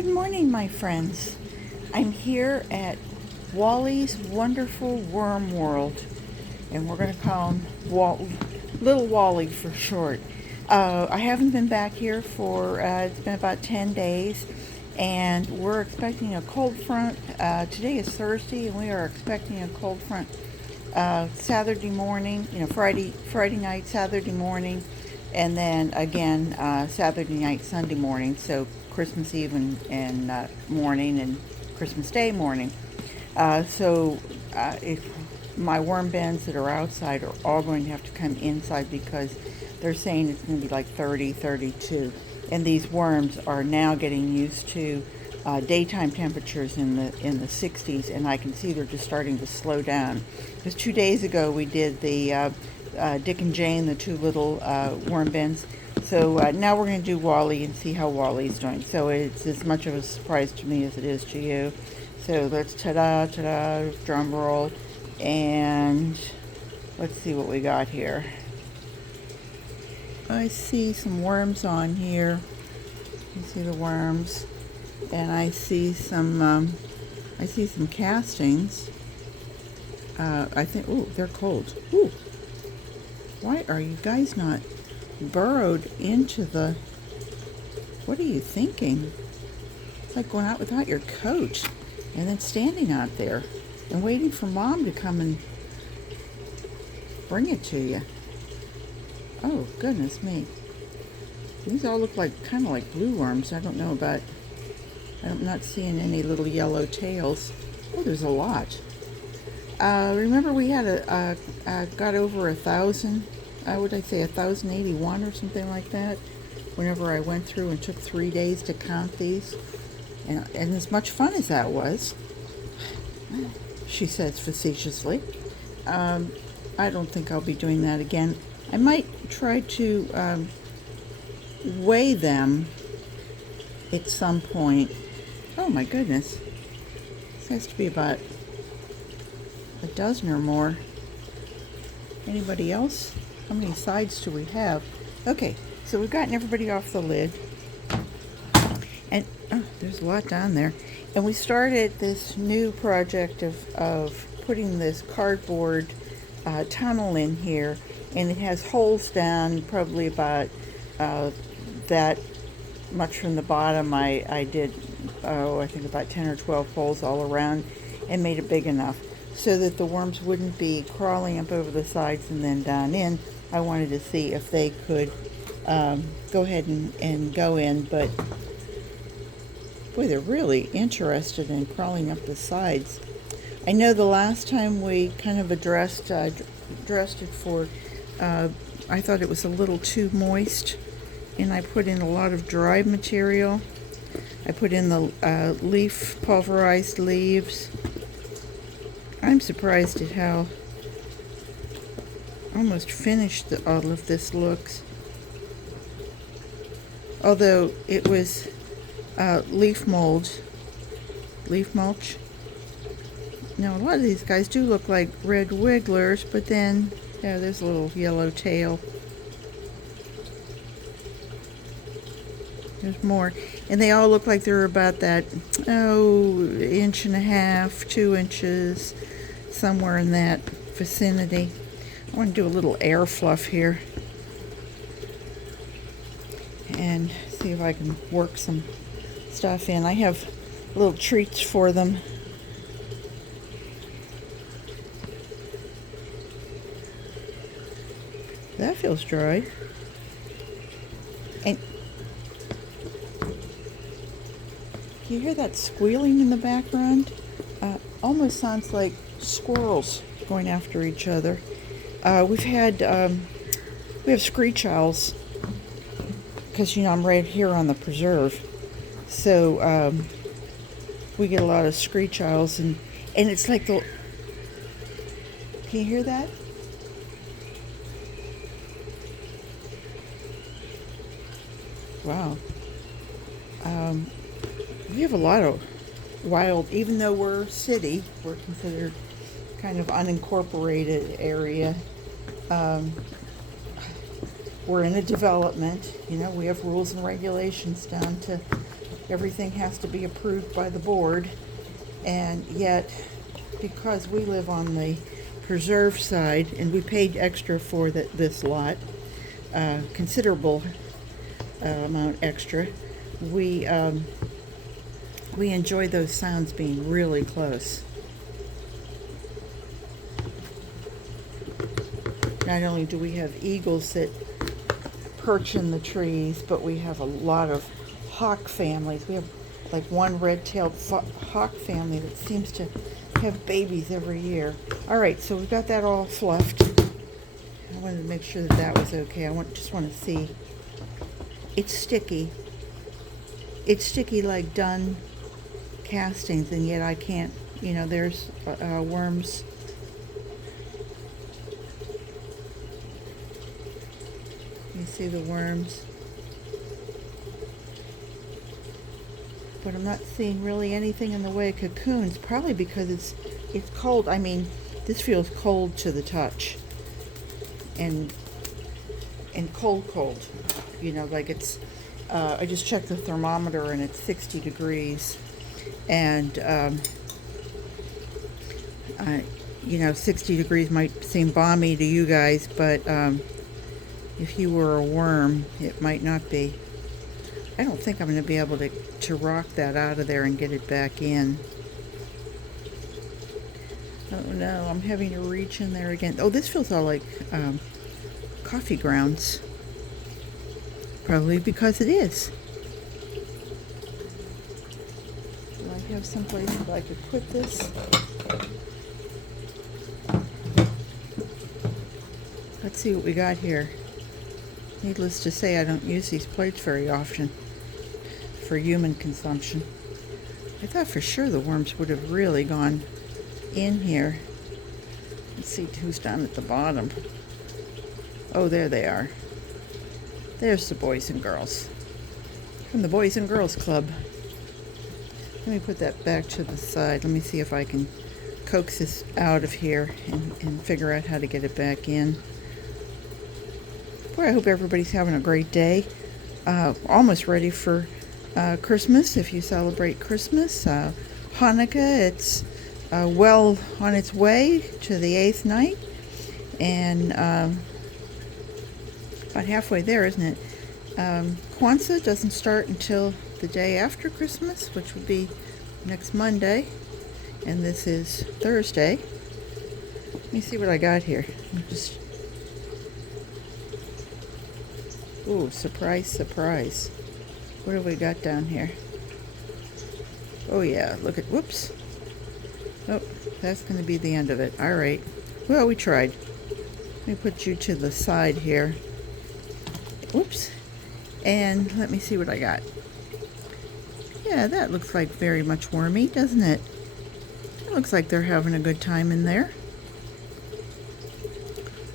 Good morning, my friends. I'm here at Wally's Wonderful Worm World, and we're going to call him Little Wally for short. I haven't been back here for, it's been about 10 days, and we're expecting a cold front. Today is Thursday, and we are expecting a cold front Saturday morning, Friday night, Saturday morning, and then again Saturday night, Sunday morning. So Christmas Eve and morning and Christmas Day morning. If my worm bins that are outside are all going to have to come inside because they're saying it's going to be like 30, 32. And these worms are now getting used to daytime temperatures in the 60s, and I can see they're just starting to slow down. Because 2 days ago we did the Dick and Jane, the two little worm bins. So now we're going to do Wally and see how Wally's doing. So it's as much of a surprise to me as it is to you. So let's ta-da, drum roll, and let's see what we got here. I see some worms on here. You see the worms, and I see some castings. I think, ooh, they're cold. Ooh, why are you guys not burrowed into the, what are you thinking? It's like going out without your coat and then standing out there and waiting for Mom to come and bring it to you. Oh, goodness me. These all look like kind of like blue worms. I don't know about, I'm not seeing any little yellow tails. Oh, there's a lot. Remember we had got over 1,000, would I say 1,081 or something like that, whenever I went through and took 3 days to count these. And as much fun as that was, she says facetiously, I don't think I'll be doing that again. I might try to weigh them at some point. Oh my goodness. This has to be about a dozen or more. Anybody else? How many sides do we have? Okay, so we've gotten everybody off the lid. And oh, there's a lot down there. And we started this new project of putting this cardboard tunnel in here. And it has holes down probably about that much from the bottom. I did, I think about 10 or 12 holes all around and made it big enough so that the worms wouldn't be crawling up over the sides and then down in. I wanted to see if they could go ahead and go in, but boy, they're really interested in crawling up the sides. I know the last time we kind of addressed it for, I thought it was a little too moist, and I put in a lot of dry material. I put in the pulverized leaves. I'm surprised at how almost finished all of this looks. Although it was leaf mulch. Now a lot of these guys do look like red wigglers, but then, yeah, there's a little yellow tail. There's more. And they all look like they're about that, inch and a half, 2 inches, somewhere in that vicinity. I want to do a little air fluff here and see if I can work some stuff in. I have little treats for them. That feels dry. And can you hear that squealing in the background? Almost sounds like squirrels going after each other. We have screech owls because I'm right here on the preserve, so we get a lot of screech owls, and it's like can you hear that? Wow. We have a lot of wild, even though we're city, we're considered kind of unincorporated area. We're in a development, we have rules and regulations down to everything has to be approved by the board, and yet because we live on the preserve side and we paid extra for this lot, considerable amount extra, we enjoy those sounds being really close. Not only do we have eagles that perch in the trees, but we have a lot of hawk families. We have like one red-tailed hawk family that seems to have babies every year. All right, so we've got that all fluffed. I wanted to make sure that that was okay. Just want to see. It's sticky. It's sticky like done castings, and yet I can't, there's worms. You see the worms. But I'm not seeing really anything in the way of cocoons, probably because it's cold. I mean, this feels cold to the touch. And cold. Like it's, I just checked the thermometer and it's 60 degrees. And, 60 degrees might seem balmy to you guys, but if you were a worm, it might not be. I don't think I'm going to be able to rock that out of there and get it back in. Oh no, I'm having to reach in there again. Oh, this feels all like coffee grounds. Probably because it is. Do I have someplace that I could put this? Let's see what we got here. Needless to say, I don't use these plates very often for human consumption. I thought for sure the worms would have really gone in here. Let's see who's down at the bottom. Oh, there they are. There's the boys and girls from the Boys and Girls Club. Let me put that back to the side. Let me see if I can coax this out of here and figure out how to get it back in. Boy, I hope everybody's having a great day. Almost ready for Christmas, if you celebrate Christmas. Hanukkah, it's well on its way to the 8th night. And about halfway there, isn't it? Kwanzaa doesn't start until the day after Christmas, which would be next Monday. And this is Thursday. Let me see what I got here. Ooh, surprise, surprise. What have we got down here? Oh yeah, look at, whoops. Oh, that's going to be the end of it. All right. Well, we tried. Let me put you to the side here. Whoops. And let me see what I got. Yeah, that looks like very much wormy, doesn't it? It looks like they're having a good time in there.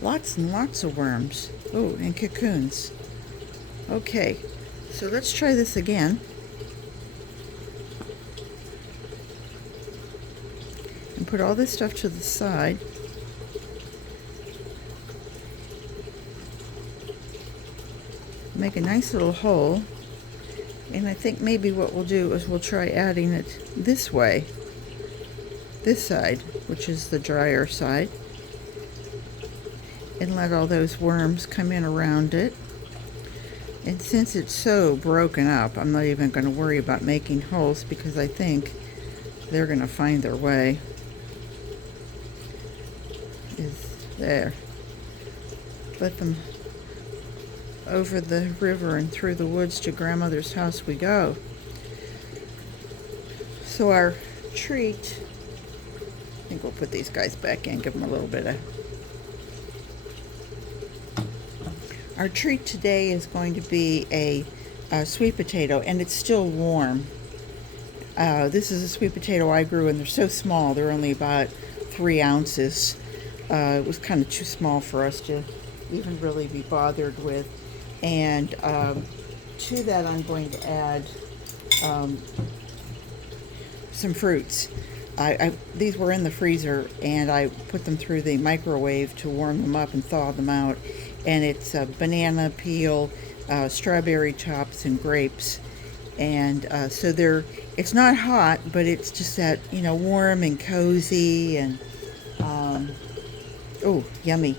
Lots and lots of worms. Oh, and cocoons. Okay, so let's try this again. And put all this stuff to the side. Make a nice little hole. And I think maybe what we'll do is we'll try adding it this way. This side, which is the drier side. And let all those worms come in around it. And since it's so broken up, I'm not even going to worry about making holes because I think they're going to find their way. Is there. Let them over the river and through the woods to grandmother's house we go. So our treat, I think we'll put these guys back in, give them a little bit of. Our treat today is going to be a sweet potato, and it's still warm. This is a sweet potato I grew, and they're so small. They're only about 3 ounces. It was kind of too small for us to even really be bothered with. And to that, I'm going to add some fruits. These were in the freezer, and I put them through the microwave to warm them up and thaw them out. And it's banana peel, strawberry chops, and grapes. And so it's not hot, but it's just that, warm and cozy and, oh, yummy.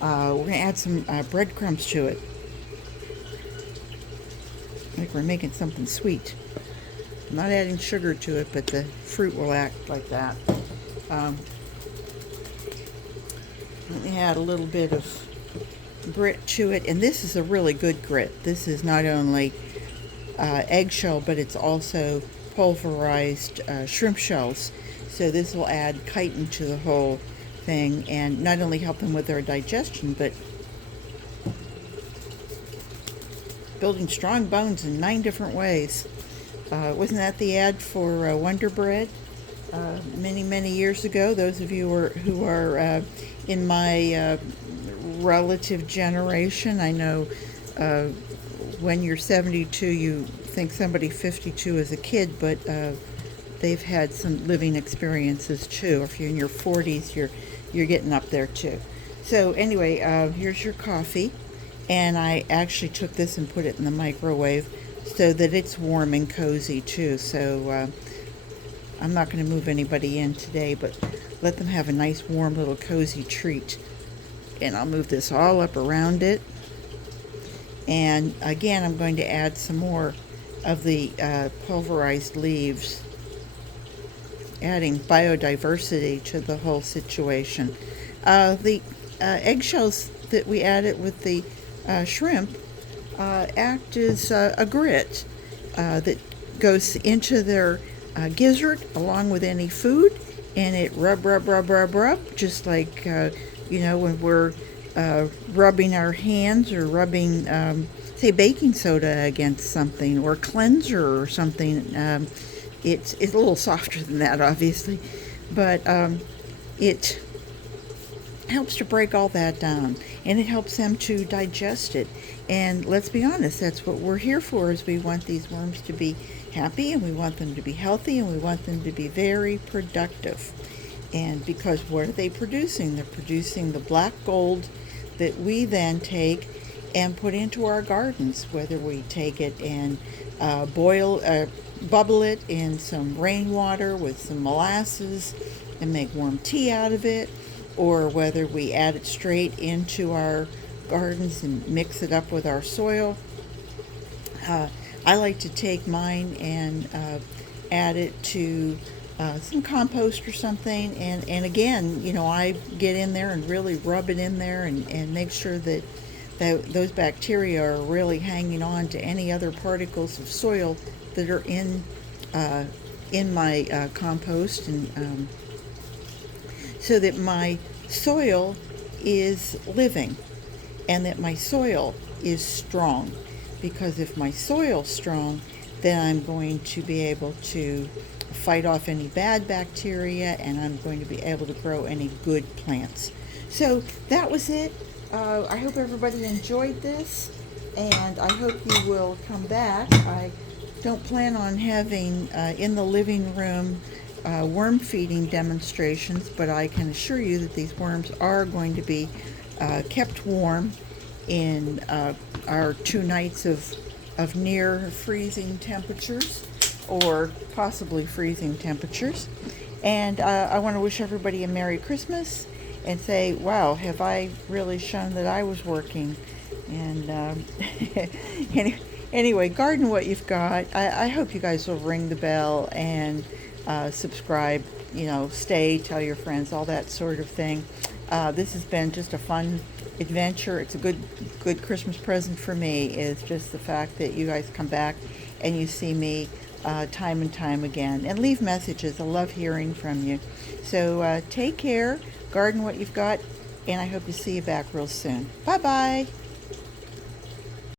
We're going to add some breadcrumbs to it. Like we're making something sweet. I'm not adding sugar to it, but the fruit will act like that. Let me add a little bit of grit to it, and this is a really good grit. This is not only eggshell, but it's also pulverized shrimp shells. So this will add chitin to the whole thing and not only help them with their digestion, but building strong bones in 9 different ways. Wasn't that the ad for Wonder Bread many years ago? Those of you who are in my relative generation, I know when you're 72, you think somebody 52 is a kid, but they've had some living experiences too. If you're in your 40s, you're getting up there too. So anyway, here's your coffee, and I actually took this and put it in the microwave so that it's warm and cozy too. So I'm not going to move anybody in today, but let them have a nice warm little cozy treat. And I'll move this all up around it. And again, I'm going to add some more of the pulverized leaves, adding biodiversity to the whole situation. The eggshells that we added with the shrimp act as a grit that goes into their gizzard along with any food, and it rub, just like, when we're rubbing our hands or rubbing, say, baking soda against something or cleanser or something. It's a little softer than that, obviously, but it helps to break all that down, and it helps them to digest it. And let's be honest, that's what we're here for, is we want these worms to be happy, and we want them to be healthy, and we want them to be very productive. And because what are they producing? They're producing the black gold that we then take and put into our gardens, whether we take it and bubble it in some rainwater with some molasses and make warm tea out of it, or whether we add it straight into our gardens and mix it up with our soil. I like to take mine and add it to some compost or something, and again, I get in there and really rub it in there and make sure that those bacteria are really hanging on to any other particles of soil that are in my compost, and so that my soil is living and that my soil is strong. Because if my soil's strong, then I'm going to be able to fight off any bad bacteria, and I'm going to be able to grow any good plants. So that was it. I hope everybody enjoyed this, and I hope you will come back. I don't plan on having in the living room worm feeding demonstrations, but I can assure you that these worms are going to be kept warm in our 2 nights of near freezing temperatures, or possibly freezing temperatures. And I want to wish everybody a Merry Christmas and say, wow, have I really shown that I was working? And anyway, garden what you've got. I hope you guys will ring the bell and subscribe, stay, tell your friends, all that sort of thing. This has been just a fun adventure. It's a good Christmas present for me, is just the fact that you guys come back and you see me time and time again, and leave messages. I love hearing from you. So take care, garden what you've got, and I hope to see you back real soon. Bye bye.